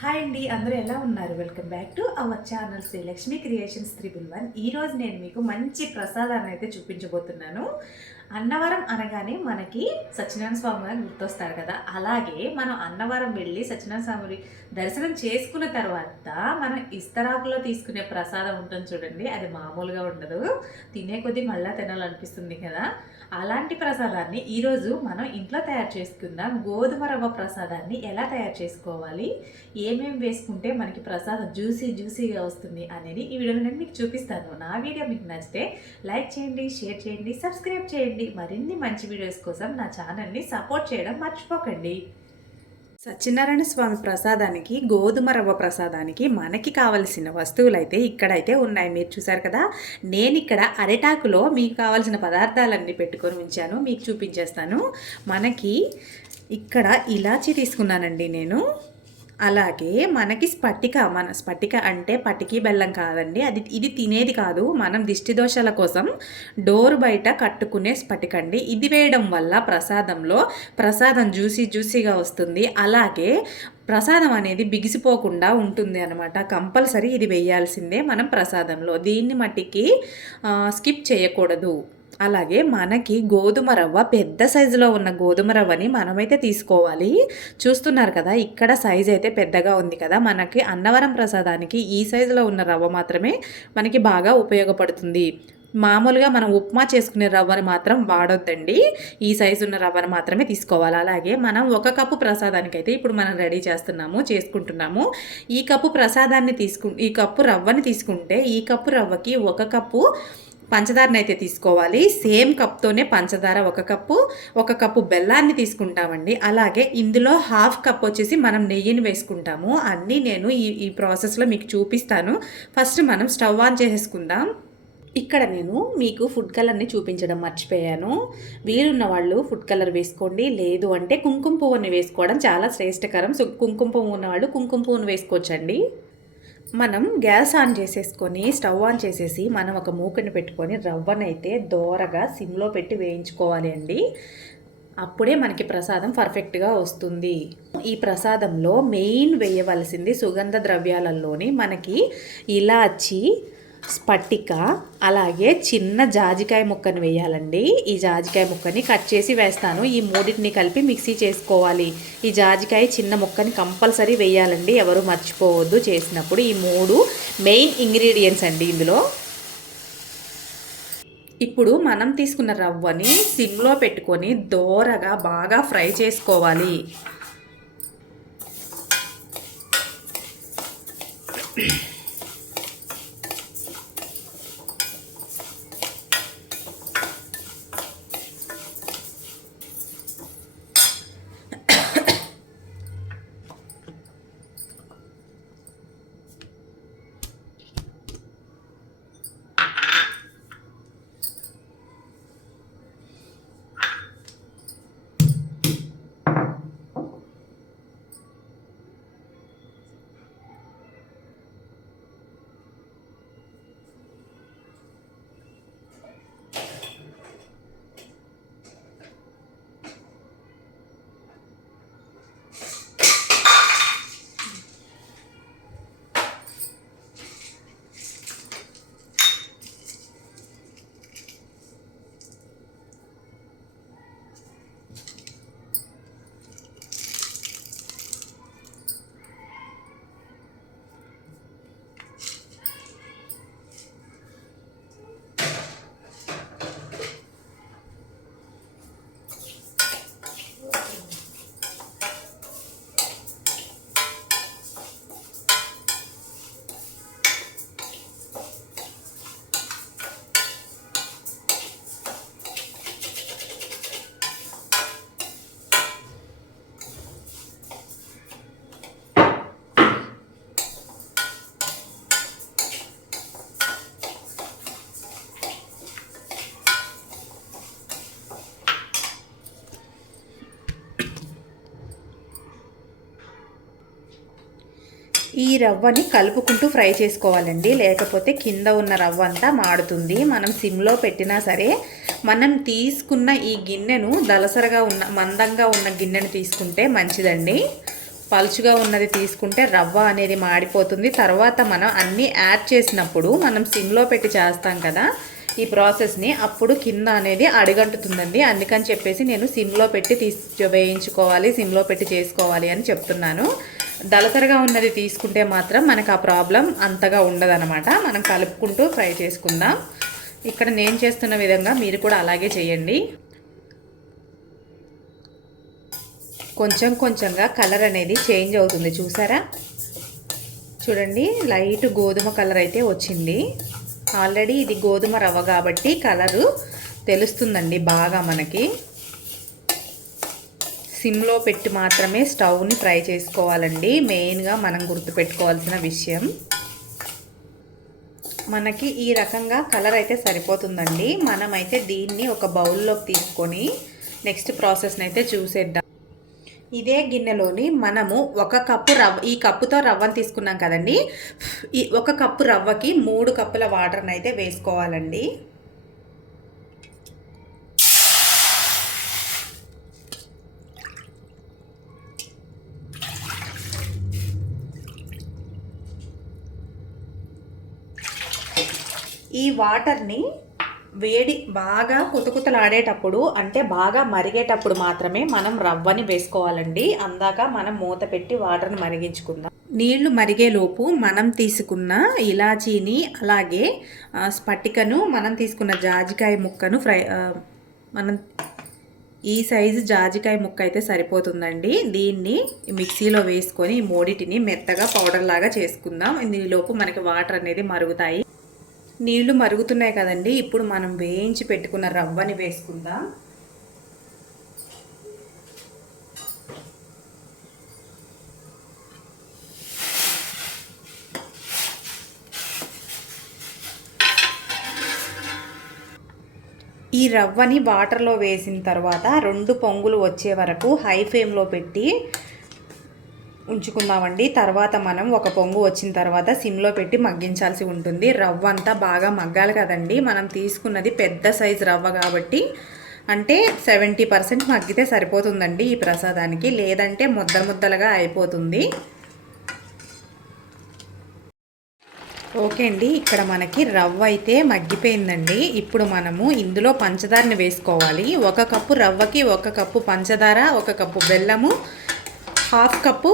Hi అండి, అందరూ ఎలా ఉన్నారు? Welcome back to our channel Shri Lakshmi creations 311. ఈరోజు నేను మీకు మంచి ప్రసాదాన్ని అయితే చూపించబోతున్నాను. అన్నవరం అనగానే మనకి సత్యనారాయణ స్వామి గారు గుర్తొస్తారు కదా. అలాగే మనం అన్నవరం వెళ్ళి సత్యనారాయణ స్వామి దర్శనం చేసుకున్న తర్వాత మనం ఇస్తరాకులో తీసుకునే ప్రసాదం ఉంటుంది చూడండి, అది మామూలుగా ఉండదు. తినే కొద్దీ మళ్ళీ తినాలనిపిస్తుంది కదా. అలాంటి ప్రసాదాన్ని ఈరోజు మనం ఇంట్లో తయారు చేసుకుందాం. గోధుమ రవ్వ ప్రసాదాన్ని ఎలా తయారు చేసుకోవాలి, ఏమేమి వేసుకుంటే మనకి ప్రసాదం జ్యూసీగా వస్తుంది అనేది ఈ వీడియోలో నేను మీకు చూపిస్తాను. నా వీడియో మీకు నచ్చితే లైక్ చేయండి, షేర్ చేయండి, సబ్స్క్రైబ్ చేయండి. మరిన్ని మంచి వీడియోస్ కోసం నా ఛానల్ని సపోర్ట్ చేయడం మర్చిపోకండి. సత్యనారాయణ స్వామి ప్రసాదానికి, గోధుమ రవ్వ ప్రసాదానికి మనకి కావలసిన వస్తువులు అయితే ఇక్కడైతే ఉన్నాయి. మీరు చూసారు కదా, నేను ఇక్కడ అరిటాకులో మీకు కావాల్సిన పదార్థాలన్నీ పెట్టుకొని ఉంచాను, మీకు చూపించేస్తాను. మనకి ఇక్కడ ఇలాచీ తీసుకున్నానండి నేను. అలాగే మనకి స్పటిక అంటే పటికి బెల్లం కాదండి, ఇది తినేది కాదు. మనం దిష్టి దోషాల కోసం డోర్ బయట కట్టుకునే స్పటిక అండి. ఇది వేయడం వల్ల ప్రసాదం జ్యూసీగా వస్తుంది. అలాగే ప్రసాదం అనేది బిగిసిపోకుండా ఉంటుంది అనమాట. కంపల్సరీ ఇది వేయాల్సిందే మనం ప్రసాదంలో. దీన్ని మట్టికి స్కిప్ చేయకూడదు. అలాగే మనకి గోధుమ రవ్వ, పెద్ద సైజులో ఉన్న గోధుమ రవ్వని మనమైతే తీసుకోవాలి. చూస్తున్నారు కదా, ఇక్కడ సైజు అయితే పెద్దగా ఉంది కదా. మనకి అన్నవరం ప్రసాదానికి ఈ సైజులో ఉన్న రవ్వ మాత్రమే మనకి బాగా ఉపయోగపడుతుంది. మామూలుగా మనం ఉప్మా చేసుకునే రవ్వని మాత్రం వాడొద్దండి, ఈ సైజు ఉన్న రవ్వని మాత్రమే తీసుకోవాలి. అలాగే మనం 1 కప్పు ప్రసాదానికైతే ఇప్పుడు మనం రెడీ చేసుకుంటున్నాము. ఈ కప్పు రవ్వని తీసుకుంటే ఈ కప్పు రవ్వకి 1 కప్పు పంచదారని అయితే తీసుకోవాలి. సేమ్ కప్తోనే పంచదార 1 కప్పు బెల్లాన్ని తీసుకుంటామండి. అలాగే ఇందులో 1/2 కప్ వచ్చేసి మనం నెయ్యిని వేసుకుంటాము. అన్నీ నేను ఈ ప్రాసెస్లో మీకు చూపిస్తాను. ఫస్ట్ మనం స్టవ్ ఆన్ చేసేసుకుందాం. ఇక్కడ నేను మీకు ఫుడ్ కలర్ని చూపించడం మర్చిపోయాను. వీలున్న వాళ్ళు ఫుడ్ కలర్ వేసుకోండి, లేదు అంటే కుంకుమ పువ్వుని వేసుకోవడం చాలా శ్రేష్టకరం. సో కుంకుమ పువ్వు ఉన్నవాళ్ళు కుంకుమ పువ్వును వేసుకోవచ్చండి. మనం గ్యాస్ ఆన్ చేసేసుకొని స్టవ్ ఆన్ చేసేసి మనం ఒక మూకని పెట్టుకొని రవ్వనైతే దోరగా సిమ్లో పెట్టి వేయించుకోవాలి అండి. అప్పుడే మనకి ప్రసాదం పర్ఫెక్ట్గా వస్తుంది. ఈ ప్రసాదంలో మెయిన్ వేయవలసింది సుగంధ ద్రవ్యాలలోని మనకి ఇలాచి, స్పటిక, అలాగే చిన్న జాజికాయ ముక్కని వేయాలండి. ఈ జాజికాయ ముక్కని కట్ చేసి వేస్తాను. ఈ మూడింటిని కలిపి మిక్సీ చేసుకోవాలి. ఈ జాజికాయ చిన్న ముక్కని కంపల్సరీ వేయాలండి, ఎవరు మర్చిపోవద్దు చేసినప్పుడు. ఈ 3 మెయిన్ ఇంగ్రీడియంట్స్ అండి ఇందులో. ఇప్పుడు మనం తీసుకున్న రవ్వని సిమ్లో పెట్టుకొని దోరగా బాగా ఫ్రై చేసుకోవాలి. ఈ రవ్వని కలుపుకుంటూ ఫ్రై చేసుకోవాలండి, లేకపోతే కింద ఉన్న రవ్వ అంతా మాడుతుంది. మనం సిమ్లో పెట్టినా సరే మనం తీసుకున్న ఈ గిన్నెను దలసరగా మందంగా ఉన్న గిన్నెను తీసుకుంటే మంచిదండి. పలుచుగా ఉన్నది తీసుకుంటే రవ్వ అనేది మాడిపోతుంది. తర్వాత మనం అన్నీ యాడ్ చేసినప్పుడు మనం సిమ్లో పెట్టి చేస్తాం కదా ఈ ప్రాసెస్ని, అప్పుడు కింద అనేది అడుగంటుతుందండి. అందుకని చెప్పేసి నేను సిమ్లో పెట్టి వేయించుకోవాలి, సిమ్లో పెట్టి చేసుకోవాలి అని చెప్తున్నాను. దళసరిగా ఉన్నది తీసుకుంటే మాత్రం మనకు ఆ ప్రాబ్లం అంతగా ఉండదన్నమాట. మనం కలుపుకుంటూ ఫ్రై చేసుకుందాం. ఇక్కడ నేను చేస్తున్న విధంగా మీరు కూడా అలాగే చేయండి. కొంచెం కొంచెంగా కలర్ అనేది చేంజ్ అవుతుంది, చూసారా? చూడండి, లైట్ గోధుమ కలర్ అయితే వచ్చింది. ఆల్రెడీ ఇది గోధుమ రవ్వ కాబట్టి కలరు తెలుస్తుందండి బాగా మనకి. సిమ్లో పెట్టి మాత్రమే స్టవ్ని ఫ్రై చేసుకోవాలండి, మెయిన్గా మనం గుర్తుపెట్టుకోవాల్సిన విషయం. మనకి ఈ రకంగా కలర్ అయితే సరిపోతుందండి. మనమైతే దీన్ని ఒక బౌల్లోకి తీసుకొని నెక్స్ట్ ప్రాసెస్ని అయితే చూసేద్దాం. ఇదే గిన్నెలోని మనము 1 కప్పు రవ్వ, ఈ కప్పుతో రవ్వను తీసుకున్నాం కదండి, ఈ 1 కప్పు రవ్వకి 3 కప్పుల వాటర్ని అయితే వేసుకోవాలండి. ఈ వాటర్ని వేడి బాగా కుతకుతలాడేటప్పుడు, అంటే బాగా మరిగేటప్పుడు మాత్రమే మనం రవ్వని వేసుకోవాలండి. అందాక మనం మూత పెట్టి వాటర్ని మరిగించుకుందాం. నీళ్లు మరిగేలోపు మనం తీసుకున్న ఇలాచీని, అలాగే స్పటికను, మనం తీసుకున్న జాజికాయ ముక్కను మనం ఈ సైజు జాజికాయ ముక్క అయితే సరిపోతుందండి. దీన్ని మిక్సీలో వేసుకొని ఈ మూడిటిని మెత్తగా పౌడర్ లాగా చేసుకుందాం. దీనిలోపు మనకి వాటర్ అనేది మరుగుతాయి. నీళ్లు మరుగుతున్నాయి కదండి, ఇప్పుడు మనం వేయించి పెట్టుకున్న రవ్వని వేసుకుందాం. ఈ రవ్వని వాటర్లో వేసిన తర్వాత 2 పొంగులు వచ్చే వరకు హై ఫ్లేమ్లో పెట్టి ఉంచుకుందామండి. తర్వాత మనం 1 పొంగు వచ్చిన తర్వాత సిమ్లో పెట్టి మగ్గించాల్సి ఉంటుంది. రవ్వ అంతా బాగా మగ్గాలి కదండి. మనం తీసుకున్నది పెద్ద సైజు రవ్వ కాబట్టి అంటే 70% మగ్గితే సరిపోతుందండి ఈ ప్రసాదానికి, లేదంటే ముద్దలుగా అయిపోతుంది. ఓకే అండి, ఇక్కడ మనకి రవ్వ అయితే మగ్గిపోయిందండి. ఇప్పుడు మనము ఇందులో పంచదారని వేసుకోవాలి. 1 కప్పు రవ్వకి 1 కప్పు పంచదార, 1 కప్పు బెల్లము, 1/2 కప్పు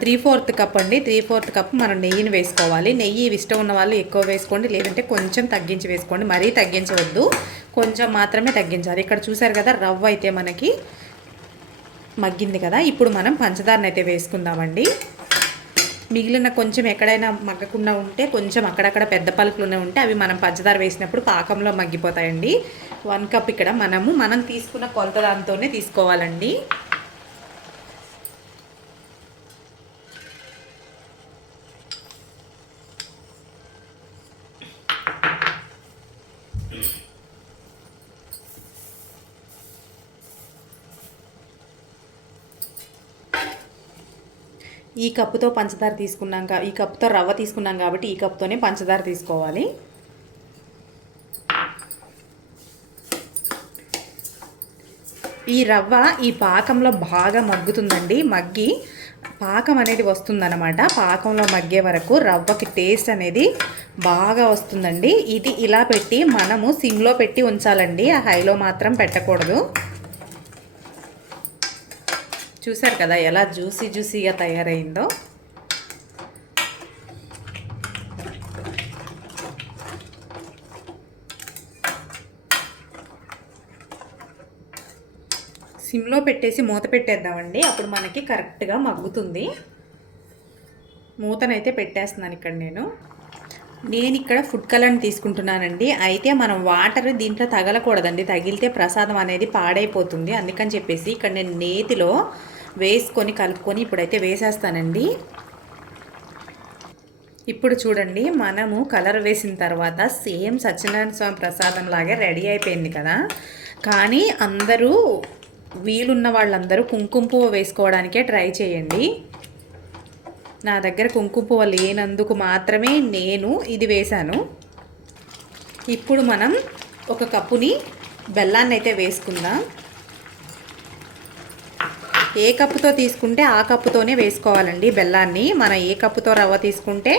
3/4 కప్ అండి, 3/4 కప్పు మనం నెయ్యిని వేసుకోవాలి. నెయ్యి ఇష్టం ఉన్న వాళ్ళు ఎక్కువ వేసుకోండి, లేదంటే కొంచెం తగ్గించి వేసుకోండి. మరీ తగ్గించవద్దు, కొంచెం మాత్రమే తగ్గించాలి. ఇక్కడ చూసారు కదా, రవ్వ అయితే మనకి మగ్గింది కదా. ఇప్పుడు మనం పంచదారని అయితే వేసుకుందామండి. మిగిలిన కొంచెం ఎక్కడైనా మగ్గకుండా ఉంటే కొంచెం అక్కడక్కడ పెద్ద పలుకులునే ఉంటే అవి మనం పంచదార వేసినప్పుడు పాకంలో మగ్గిపోతాయండి. 1 కప్ ఇక్కడ మనం తీసుకున్న కొలత దాంతోనే తీసుకోవాలండి. ఈ కప్పుతో పంచదార తీసుకున్నాం, ఈ కప్పుతో రవ్వ తీసుకున్నాం కాబట్టి ఈ కప్పుతోనే పంచదార తీసుకోవాలి. ఈ రవ్వ ఈ పాకంలో బాగా మగ్గుతుందండి. మగ్గి పాకం అనేది వస్తుందన్నమాట. పాకంలో మగ్గే వరకు రవ్వకి టేస్ట్ అనేది బాగా వస్తుందండి. ఇది ఇలా పెట్టి మనము సిమ్లో పెట్టి ఉంచాలండి, ఆ హైలో మాత్రం పెట్టకూడదు. చూసారు కదా ఎలా జ్యూసీగా తయారైందో. సిమ్లో పెట్టేసి మూత పెట్టేద్దామండి, అప్పుడు మనకి కరెక్ట్గా మగ్గుతుంది. మూతనైతే పెట్టేస్తున్నాను ఇక్కడ నేను ఇక్కడ ఫుడ్ కలర్ని తీసుకుంటున్నానండి. అయితే మనం వాటర్ దీంట్లో తగలకూడదండి, తగిలితే ప్రసాదం అనేది పాడైపోతుంది. అందుకని చెప్పేసి ఇక్కడ నేను నేతిలో వేసుకొని కలుపుకొని ఇప్పుడైతే వేసేస్తానండి. ఇప్పుడు చూడండి, మనము కలర్ వేసిన తర్వాత సేమ్ సత్యనారాయణ స్వామి ప్రసాదం లాగే రెడీ అయిపోయింది కదా. కానీ అందరూ వీలున్న వాళ్ళందరూ కుంకుమ పువ్వు వేసుకోవడానికే ట్రై చేయండి. నా దగ్గర కుంకుమ పువ్వు లేనందుకు మాత్రమే నేను ఇది వేశాను. ఇప్పుడు మనం 1 కప్పుని బెల్లాన్ని అయితే వేసుకుందాం. ఏ కప్పుతో తీసుకుంటే ఆ కప్పుతోనే వేసుకోవాలండి బెల్లాన్ని. మనం ఏ కప్పుతో రవ్వ తీసుకుంటే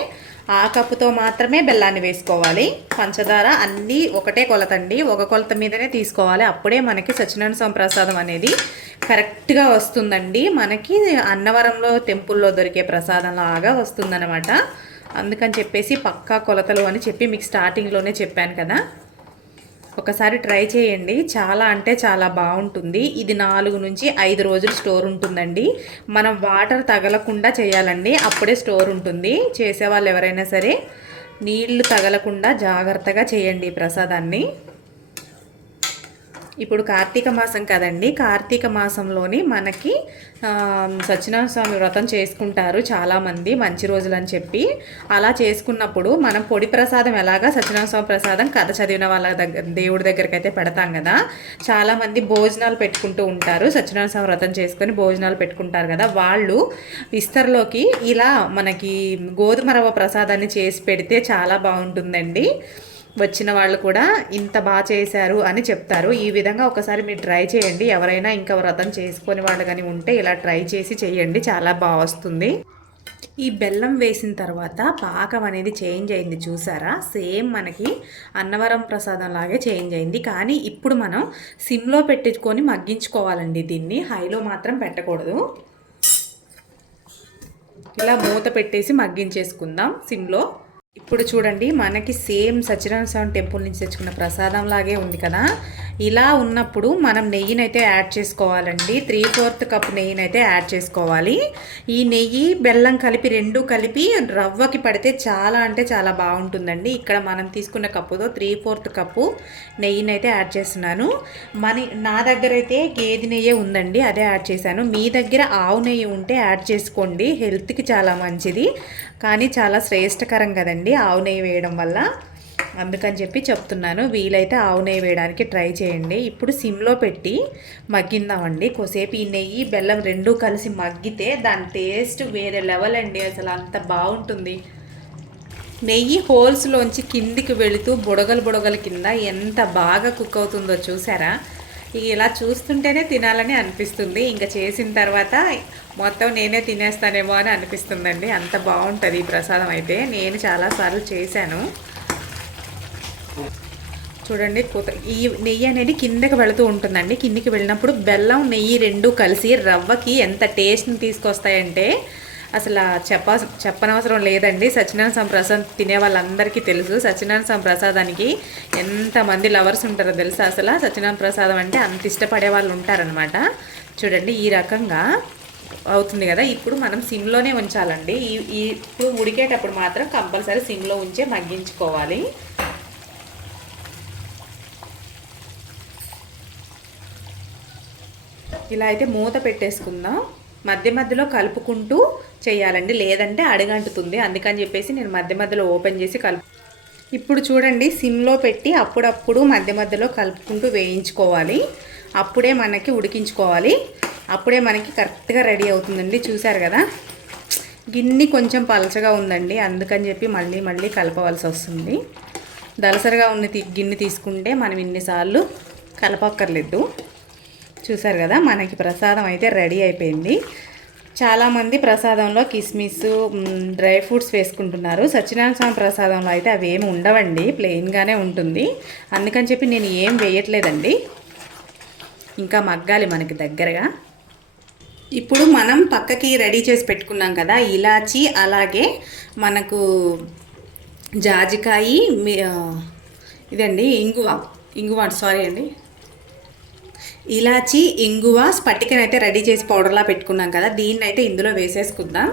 ఆ కప్పుతో మాత్రమే బెల్లాన్ని వేసుకోవాలి. పంచదార అన్నీ ఒకటే కొలతండి, ఒక కొలత మీదనే తీసుకోవాలి. అప్పుడే మనకి సత్యనారాయణ స్వామి ప్రసాదం అనేది కరెక్ట్గా వస్తుందండి. మనకి అన్నవరంలో టెంపుల్లో దొరికే ప్రసాదం లాగా వస్తుందన్నమాట. అందుకని చెప్పేసి పక్కా కొలతలు అని చెప్పి మీకు స్టార్టింగ్లోనే చెప్పాను కదా. ఒకసారి ట్రై చేయండి, చాలా అంటే చాలా బాగుంటుంది. ఇది 4 నుంచి 5 రోజులు స్టోర్ ఉంటుందండి. మనం వాటర్ తగలకుండా చేయాలండి, అప్పుడే స్టోర్ ఉంటుంది. చేసేవాళ్ళు ఎవరైనా సరే నీళ్లు తగలకుండా జాగ్రత్తగా చేయండి ఈ ప్రసాదాన్ని. ఇప్పుడు కార్తీక మాసం కదండి, కార్తీక మాసంలోని మనకి సత్యనారాయణ స్వామి వ్రతం చేసుకుంటారు చాలామంది, మంచి రోజులు అని చెప్పి. అలా చేసుకున్నప్పుడు మనం పొడి ప్రసాదం ఎలాగా సత్యనారాయణ స్వామి ప్రసాదం కథ చదివిన వాళ్ళ దగ్గర దేవుడి దగ్గరికి అయితే పెడతాం కదా. చాలామంది భోజనాలు పెట్టుకుంటూ ఉంటారు, సత్యనారాయణ స్వామి వ్రతం చేసుకొని భోజనాలు పెట్టుకుంటారు కదా. వాళ్ళు విస్తరలోకి ఇలా మనకి గోధుమ రవ్వ ప్రసాదాన్ని చేసి పెడితే చాలా బాగుంటుందండి. వచ్చిన వాళ్ళు కూడా ఇంత బాగా చేశారు అని చెప్తారు. ఈ విధంగా ఒకసారి మీరు ట్రై చేయండి. ఎవరైనా ఇంకా వ్రతం చేసుకొని వాళ్ళు కానీ ఉంటే ఇలా ట్రై చేసి చేయండి, చాలా బాగా వస్తుంది. ఈ బెల్లం వేసిన తర్వాత పాకం అనేది చేంజ్ అయింది చూసారా, సేమ్ మనకి అన్నవరం ప్రసాదం లాగే చేంజ్ అయింది. కానీ ఇప్పుడు మనం సిమ్లో పెట్టుకొని మగ్గించుకోవాలండి. దీన్ని హైలో మాత్రం పెట్టకూడదు. ఇలా మూత పెట్టేసి మగ్గించేసుకుందాం సిమ్లో. ఇప్పుడు చూడండి, మనకి సేమ్ సత్యనారాయణ స్వామి టెంపుల్ నుంచి తెచ్చుకున్న ప్రసాదం లాగే ఉంది కదా. ఇలా ఉన్నప్పుడు మనం నెయ్యినైతే యాడ్ చేసుకోవాలండి. 3/4 కప్ నెయ్యినైతే యాడ్ చేసుకోవాలి. ఈ నెయ్యి బెల్లం కలిపి రెండు కలిపి రవ్వకి పడితే చాలా అంటే చాలా బాగుంటుందండి. ఇక్కడ మనం తీసుకున్న కప్పుతో 3/4 కప్పు నెయ్యినైతే యాడ్ చేస్తున్నాను. నా దగ్గర అయితే గేదె నెయ్యే ఉందండి, అదే యాడ్ చేశాను. మీ దగ్గర ఆవు నెయ్యి ఉంటే యాడ్ చేసుకోండి, హెల్త్కి చాలా మంచిది. కానీ చాలా శ్రేష్టకరం కదండి ఆవు నెయ్యి వేయడం వల్ల, అందుకని చెప్పి చెప్తున్నాను. వీలైతే ఆవు నెయ్యి వేయడానికి ట్రై చేయండి. ఇప్పుడు సిమ్లో పెట్టి మగ్గిందామండి కొద్దిసేపు. ఈ నెయ్యి బెల్లం రెండూ కలిసి మగ్గితే దాని టేస్ట్ వేరే లెవెల్ అండి, అసలు అంత బాగుంటుంది. నెయ్యి హోల్స్లోంచి కిందికి వెళుతూ బుడగలు కింద ఎంత బాగా కుక్ అవుతుందో చూసారా. ఇలా చూస్తుంటేనే తినాలని అనిపిస్తుంది. ఇంకా చేసిన తర్వాత మొత్తం నేనే తినేస్తానేమో అని అనిపిస్తుందండి, అంత బాగుంటుంది ఈ ప్రసాదం అయితే. నేను చాలాసార్లు చేశాను. చూడండి, ఈ నెయ్యి అనేది కిందకి వెళుతూ ఉంటుందండి. కిందికి వెళ్ళినప్పుడు బెల్లం నెయ్యి రెండూ కలిసి రవ్వకి ఎంత టేస్ట్ని తీసుకొస్తాయంటే అసలు చెప్పనవసరం లేదండి. సత్యనారాయణ స్వామి ప్రసాదం తినే వాళ్ళందరికీ తెలుసు. సత్యనారాయణ స్వామి ప్రసాదానికి ఎంతమంది లవర్స్ ఉంటారో తెలుసు. అసలు సత్యనారాయణ ప్రసాదం అంటే అంత ఇష్టపడే వాళ్ళు ఉంటారనమాట. చూడండి, ఈ రకంగా అవుతుంది కదా. ఇప్పుడు మనం సిమ్లోనే ఉంచాలండి. ఇప్పుడు ఉడికేటప్పుడు మాత్రం కంపల్సరీ సిమ్లో ఉంచే మగ్గించుకోవాలి. ఇలా అయితే మూత పెట్టేసుకుందాం. మధ్య మధ్యలో కలుపుకుంటూ చేయాలండి, లేదంటే అడుగంటుతుంది. అందుకని చెప్పేసి నేను మధ్య మధ్యలో ఓపెన్ చేసి ఇప్పుడు చూడండి, సిమ్లో పెట్టి అప్పుడప్పుడు మధ్య మధ్యలో కలుపుకుంటూ వేయించుకోవాలి. అప్పుడే మనకి ఉడికించుకోవాలి, అప్పుడే మనకి కరెక్ట్గా రెడీ అవుతుందండి. చూసారు కదా, గిన్నె కొంచెం పలచగా ఉందండి, అందుకని చెప్పి మళ్ళీ మళ్ళీ కలపవలసి వస్తుంది. దలసరిగా ఉన్న గిన్నె తీసుకుంటే మనం ఇన్నిసార్లు కలపక్కర్లేదు. చూసారు కదా, మనకి ప్రసాదం అయితే రెడీ అయిపోయింది. చాలామంది ప్రసాదంలో కిస్మిస్ డ్రై ఫ్రూట్స్ వేసుకుంటున్నారు. సత్యనారాయణ స్వామి ప్రసాదంలో అయితే అవి ఏమి ఉండవండి, ప్లెయిన్గానే ఉంటుంది. అందుకని చెప్పి నేను ఏం వేయట్లేదండి. ఇంకా మగ్గాలి మనకి దగ్గరగా. ఇప్పుడు మనం పక్కకి రెడీ చేసి పెట్టుకున్నాం కదా ఇలాచి, అలాగే మనకు జాజికాయి, ఇదండి ఇంగువ సారీ అండి, ఇలాచి, ఇంగువ, స్పటికనైతే రెడీ చేసి పౌడర్లా పెట్టుకున్నాం కదా, దీన్ని అయితే ఇందులో వేసేసుకుందాం.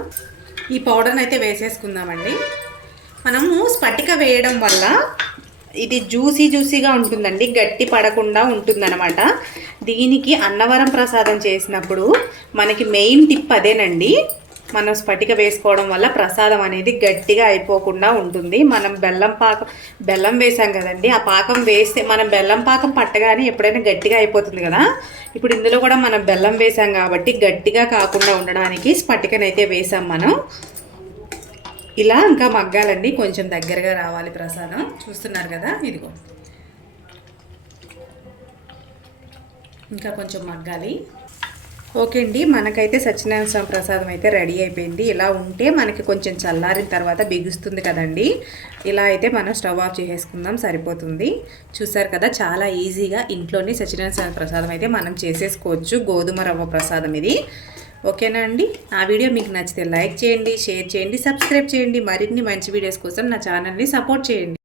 ఈ పౌడర్ని అయితే వేసేసుకుందామండి. మనము స్పటిక వేయడం వల్ల ఇది జ్యూసీగా ఉంటుందండి, గట్టి పడకుండా ఉంటుందన్నమాట. దీనికి అన్నవరం ప్రసాదం చేసినప్పుడు మనకి మెయిన్ టిప్ అదేనండి. మనం స్పటిక వేసుకోవడం వల్ల ప్రసాదం అనేది గట్టిగా అయిపోకుండా ఉంటుంది. మనం బెల్లం వేసాం కదండి, ఆ పాకం వేస్తే మనం బెల్లం పాకం పట్టగానే ఎప్పుడైనా గట్టిగా అయిపోతుంది కదా. ఇప్పుడు ఇందులో కూడా మనం బెల్లం వేసాం కాబట్టి గట్టిగా కాకుండా ఉండడానికి స్పటికనైతే వేసాం మనం. ఇలా ఇంకా మగ్గాలండి, కొంచెం దగ్గరగా రావాలి ప్రసాదం. చూస్తున్నారు కదా, ఇదిగో ఇంకా కొంచెం మగ్గాలి. ఓకే అండి, మనకైతే సత్యనారాయణ స్వామి ప్రసాదం అయితే రెడీ అయిపోయింది. ఇలా ఉంటే మనకి కొంచెం చల్లారిన తర్వాత బిగుస్తుంది కదండి. ఇలా అయితే మనం స్టవ్ ఆఫ్ చేసేసుకుందాం, సరిపోతుంది. చూసారు కదా, చాలా ఈజీగా ఇంట్లోనే సత్యనారాయణ స్వామి ప్రసాదం అయితే మనం చేసేసుకోవచ్చు. గోధుమ రవ్వ ప్రసాదం ఇది. ఓకేనా అండి? ఆ వీడియో మీకు నచ్చితే లైక్ చేయండి, షేర్ చేయండి, సబ్స్క్రైబ్ చేయండి. మరిన్ని మంచి వీడియోస్ కోసం నా ఛానల్ని సపోర్ట్ చేయండి.